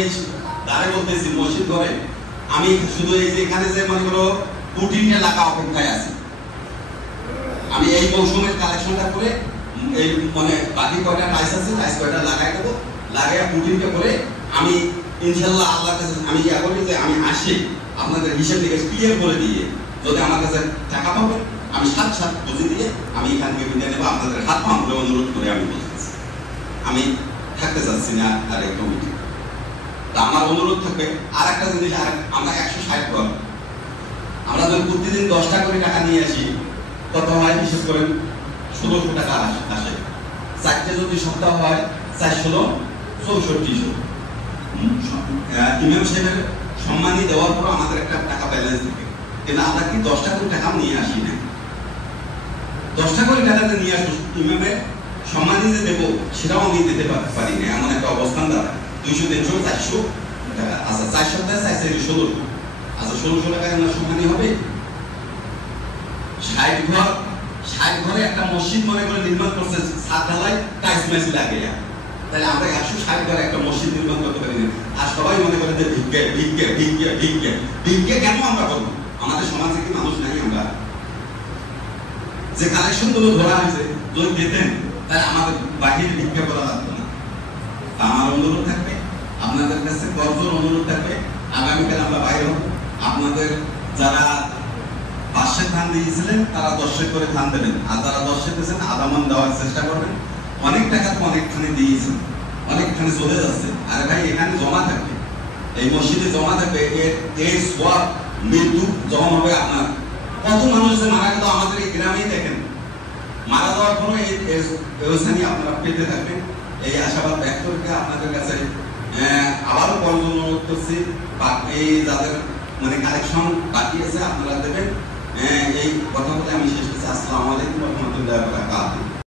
এই দাঁড়ে বলতেছি মসজিদ ঘরে আমি শুধু এই যে এখানে যে মনে করো 2-3টা লাগা অপেক্ষায় আছি। আমি এই মৌসুমের কালেকশনটা করে এই মানে বাকি কয়টা টাইস আছে টাইস কয়টা লাগাই দেবো, লাগাইয়া 2-3টা করে আমি ইনশাল্লাহ আল্লাহর কাছে আমি ইয়া করি যে আমি আসি আপনাদের হিসেব নিকেশ ক্লিয়ার করে দিয়ে যদি আমার কাছে টাকা পাবেন আমি সাথে বুঝে দিয়ে আমি এখান থেকে বিদায় নেবো। আপনাদের হাত পা করে অনুরোধ করে আমি বলতেছি আমি থাকতে চাচ্ছি না আর এই কমিটি। তা আমার অনুরোধ থাকবে আর একটা জিনিস, আর আমরা 160 ঘর আমরা যদি প্রতিদিন 10টা করে টাকা নিয়ে আসি কত হয় হিসেব করেন, 1600 টাকা আসে। 4টে যদি সপ্তাহ হয় 416 ইমাম সাহেবের সম্মানী দেওয়ার পর আমাদের একটা টাকা ব্যালেন্স থাকে, কিন্তু আমরা কি 10টা করে টাকা নিয়ে আসি না। 10টা করে টাকাতে নিয়ে আসবো ইমামের সম্মানী যে দেবো সেটাও আমি দিতে পারি না, এমন একটা অবস্থান দাঁড়ায়। 200-300-400 টাকা আচ্ছা 4 সপ্তাহে 1600 আচ্ছা 1600 টাকায় আমার সম্মানী হবে। 60 ঘরে একটা মসজিদ মনে করে নির্মাণ করছে, ছাদ ঢালাই টাইলস মাইস লাগিয়ে, তাহলে আমরা 160 ঘরে একটা মসজিদ নির্মাণ করতে পারি না। আর সবাই মনে করে যে ভিক্ষে ভিক্ষে ভিক্ষে ভিক্ষে ভিক্ষে কেন আমরা করবো? আমাদের সমাজে কি মানুষ নাই? আমরা যে কালেকশন গুলো ধরা হয়েছে যদি দিতেন তাহলে আমাদের বাহিরে ভিক্ষা করা লাগতো না। আমার অনুরোধ থাকবে আপনাদের কাছে, করজোর অনুরোধ থাকবে আগামীকাল আমরা বাইরে হব। আপনাদের যারা 5 ধান দিয়েছিলেন তারা 10 করে ধান দেবেন, আর যারা 10 দিয়েছেন আধা মন দেওয়ার চেষ্টা করবেন। অনেক টাকা তো অনেকখানে দিয়েছেন, অনেকখানে চলে যাচ্ছে। আরে ভাই এখানে জমা থাকবে, এই মসজিদে জমা থাকবে, এই সওয়াব মৃত্যু যখন হবে আপনার কত মানুষ যে মারা গেল আমাদের এই গ্রামেই দেখেন, মারা যাওয়ার পরও এই ব্যবস্থানি আপনারা পেতে থাকবেন। এই আশাবাদ ব্যক্ত করে আপনাদের কাছে আবারও অনুরোধ করছি এই যাদের মানে কালেকশন